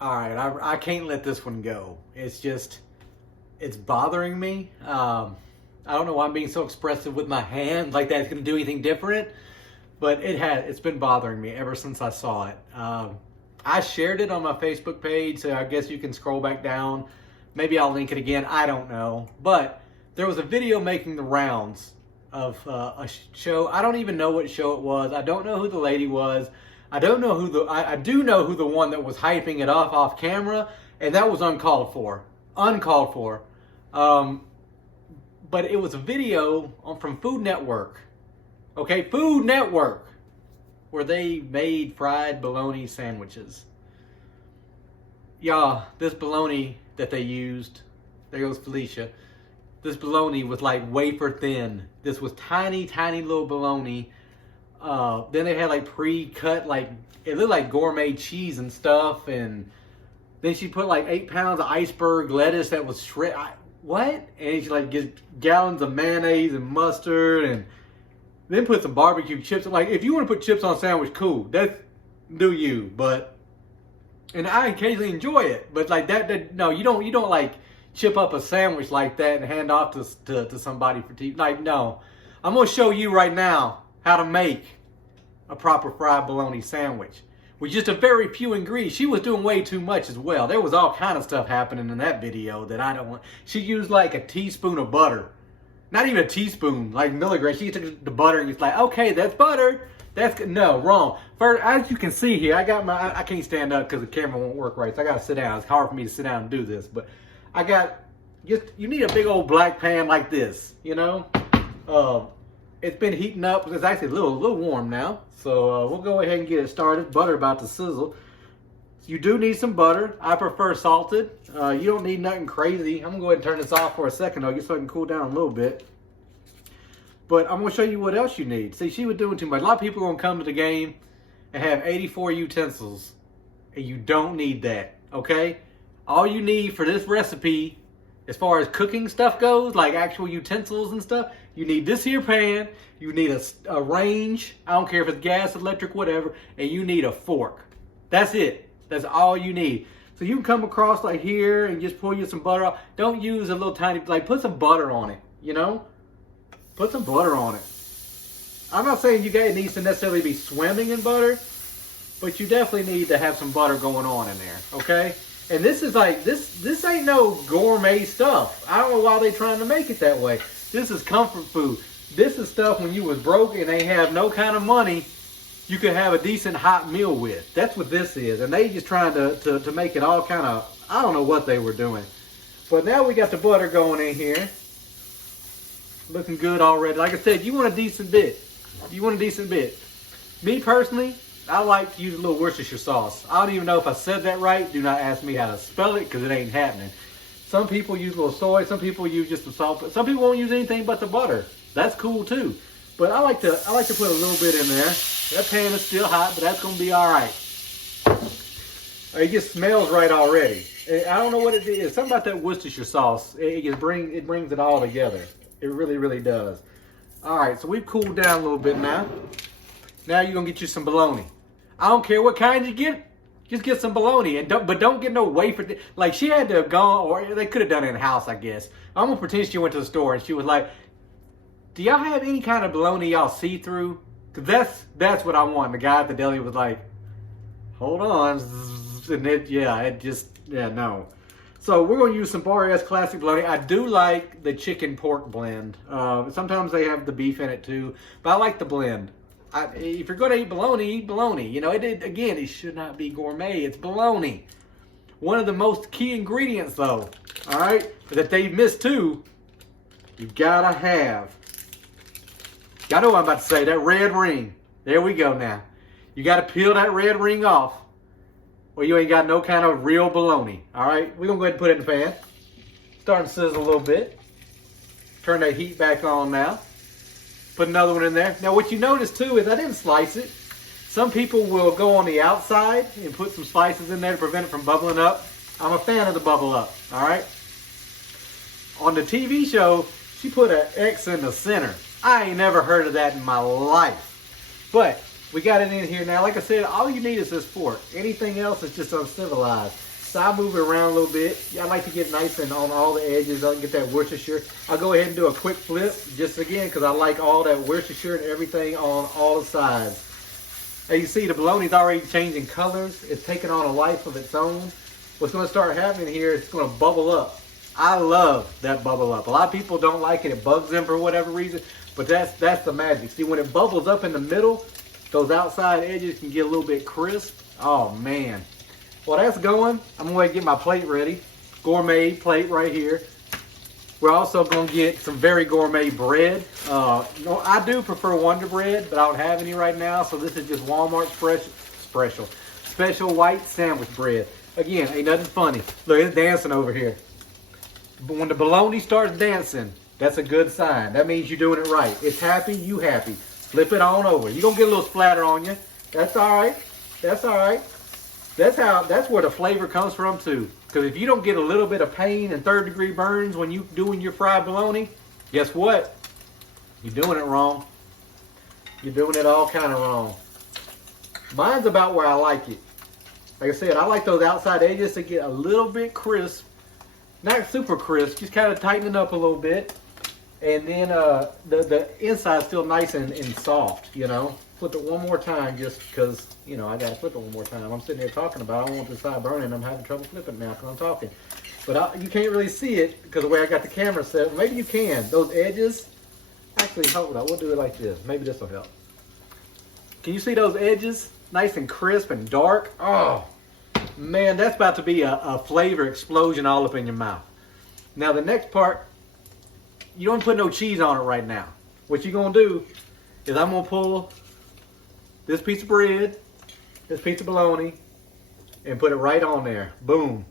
All right, I can't let this one go. It's bothering me. I don't know why I'm being so expressive with my hand, like that's going to do anything different, but it's been bothering me ever since I saw it. I shared it on my Facebook page, so I guess you can scroll back down. Maybe I'll link it again. I don't know. But there was a video making the rounds of a show. I don't even know what show it was. I don't know who the lady was. I don't know I do know who the one that was hyping it off camera, and that was uncalled for. Uncalled for. But it was a video from Food Network. Okay, Food Network, where they made fried bologna sandwiches. Y'all, this bologna that they used, there goes Felicia. This bologna was like wafer thin. This was tiny, tiny little bologna. Then they had like pre-cut, like it looked like gourmet cheese and stuff. And then she put like 8 pounds of iceberg lettuce that was shredded. What? And she like gets gallons of mayonnaise and mustard, and then put some barbecue chips. Like if you want to put chips on a sandwich, cool. That's do you. But and I occasionally enjoy it. But like that no, you don't like chip up a sandwich like that and hand off to somebody for tea. Like no, I'm gonna show you right now how to make a proper fried bologna sandwich with just a very few ingredients. She was doing way too much as well. There was all kind of stuff happening in that video that I don't want. She used like a teaspoon of butter. Not even a teaspoon, like milligrams. She took the butter and it's like, okay, that's butter. That's good. No, wrong. First, as you can see here, I can't stand up because the camera won't work right. So I got to sit down. It's hard for me to sit down and do this. But you need a big old black pan like this, you know? It's been heating up. It's actually a little warm now. So we'll go ahead and get it started. Butter about to sizzle. You do need some butter. I prefer salted. You don't need nothing crazy. I'm going to go ahead and turn this off for a second though, just so I can cool down a little bit. But I'm going to show you what else you need. See, she was doing too much. A lot of people are going to come to the game and have 84 utensils. And you don't need that, okay? All you need for this recipe, as far as cooking stuff goes, like actual utensils and stuff, you need this here pan, you need a range, I don't care if it's gas, electric, whatever, and you need a fork. That's it. That's all you need. So you can come across like here and just pull you some butter off. Don't use a little tiny, like put some butter on it, you know? Put some butter on it. I'm not saying it needs to necessarily be swimming in butter, but you definitely need to have some butter going on in there, okay? And this is like, this ain't no gourmet stuff. I don't know why they're trying to make it that way. This is comfort food. This is stuff when you was broke and they have no kind of money, you could have a decent hot meal with. That's what this is. And they just trying to make it all kind of, I don't know what they were doing. But now we got the butter going in here. Looking good already. Like I said, you want a decent bit. You want a decent bit. Me personally, I like to use a little Worcestershire sauce. I don't even know if I said that right. Do not ask me how to spell it because it ain't happening. Some people use a little soy. Some people use just the salt. Some people won't use anything but the butter. That's cool too. But I like to put a little bit in there. That pan is still hot, but that's gonna be all right. It just smells right already. I don't know what it is. Something about that Worcestershire sauce. It brings it all together. It really, really does. All right, so we've cooled down a little bit now. Now you're gonna get you some bologna. I don't care what kind you get. Just get some bologna, but don't get no wafer. Like she had to have gone, or they could have done it in the house, I guess. I'm gonna pretend she went to the store and she was like, "Do y'all have any kind of bologna y'all see through?" Cause that's what I want. The guy at the deli was like, "Hold on," and no. So we're gonna use some Bar S classic bologna. I do like the chicken pork blend. Sometimes they have the beef in it too, but I like the blend. If you're gonna eat bologna. You know, it should not be gourmet. It's bologna. One of the most key ingredients, though, all right, that they missed too. You gotta have. Y'all know what I'm about to say. That red ring. There we go. Now, you gotta peel that red ring off, or you ain't got no kind of real bologna. All right, we're gonna go ahead and put it in the pan. Starting to sizzle a little bit. Turn that heat back on now. Put another one in there. Now what you notice too is I didn't slice it. Some people will go on the outside and put some slices in there to prevent it from bubbling up. I'm a fan of the bubble up, all right? On the TV show, she put an X in the center. I ain't never heard of that in my life. But We got it in here now. Like I said, all you need is this fork. Anything else is just uncivilized. So I'll move it around a little bit. I like to get nice and on all the edges. I'll get that Worcestershire. I'll go ahead and do a quick flip, just again, because I like all that Worcestershire and everything on all the sides. As you see, the bologna's already changing colors. It's taking on a life of its own. What's going to start happening here is it's going to bubble up. I love that bubble up. A lot of people don't like it. It bugs them for whatever reason, but that's the magic. See, when it bubbles up in the middle, those outside edges can get a little bit crisp. Oh, man. Well, that's going. I'm going to get my plate ready. Gourmet plate right here. We're also going to get some very gourmet bread. I do prefer Wonder Bread, but I don't have any right now, so this is just Walmart special white sandwich bread. Again, ain't nothing funny. Look, it's dancing over here. But when the bologna starts dancing, that's a good sign. That means you're doing it right. It's happy, you happy. Flip it on over. You're going to get a little splatter on you. That's all right. That's all right. That's where the flavor comes from too. Because if you don't get a little bit of pain and third-degree burns when you're doing your fried bologna, guess what? You're doing it wrong. You're doing it all kind of wrong. Mine's about where I like it. Like I said, I like those outside edges to get a little bit crisp. Not super crisp, just kind of tighten it up a little bit. And then the inside's still nice and soft, you know. Flip it one more time just because, you know, I got to flip it one more time. I'm sitting here talking about it. I don't want this side burning. I'm having trouble flipping now because I'm talking. But you can't really see it because of the way I got the camera set. Maybe you can. Those edges. Actually, hold on. We'll do it like this. Maybe this will help. Can you see those edges? Nice and crisp and dark. Oh, man, that's about to be a flavor explosion all up in your mouth. Now, the next part, you don't put no cheese on it right now. What you're going to do is I'm going to pull this piece of bread, this piece of bologna, and put it right on there. Boom.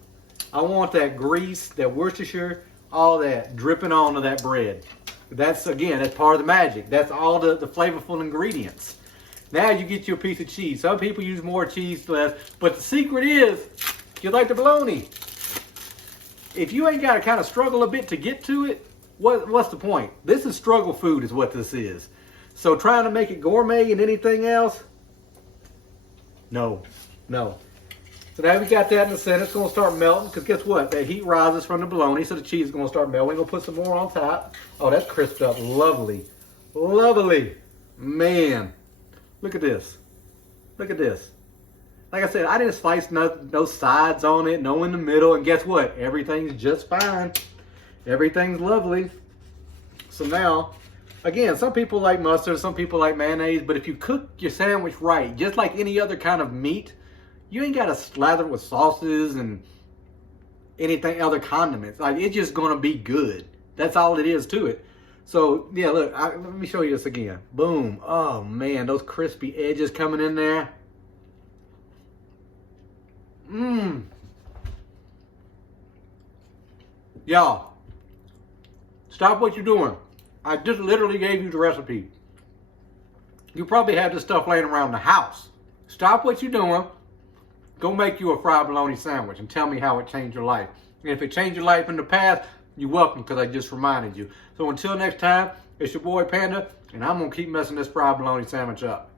I want that grease, that Worcestershire, all that dripping onto that bread. That's, again, that's part of the magic. That's all the flavorful ingredients. Now you get your piece of cheese. Some people use more cheese, less. But the secret is, you like the bologna. If you ain't got to kind of struggle a bit to get to it, what's the point? This is struggle food is what this is. So trying to make it gourmet and anything else, no. So now we got that in the center. It's going to start melting because guess what? That heat rises from the bologna, so the cheese is going to start melting. We're going to put some more on top. Oh, that's crisped up. Lovely. Lovely. Man, look at this. Look at this. Like I said, I didn't slice no sides on it, no in the middle. And guess what? Everything's just fine. Everything's lovely. So now, again, some people like mustard, some people like mayonnaise, but if you cook your sandwich right, just like any other kind of meat, you ain't got to slather it with sauces and anything, other condiments. Like, it's just going to be good. That's all it is to it. So, yeah, look, let me show you this again. Boom. Oh, man, those crispy edges coming in there. Mmm. Y'all, stop what you're doing. I just literally gave you the recipe. You probably have this stuff laying around the house. Stop what you're doing. Go make you a fried bologna sandwich and tell me how it changed your life. And if it changed your life in the past, you're welcome because I just reminded you. So until next time, it's your boy Panda, and I'm going to keep messing this fried bologna sandwich up.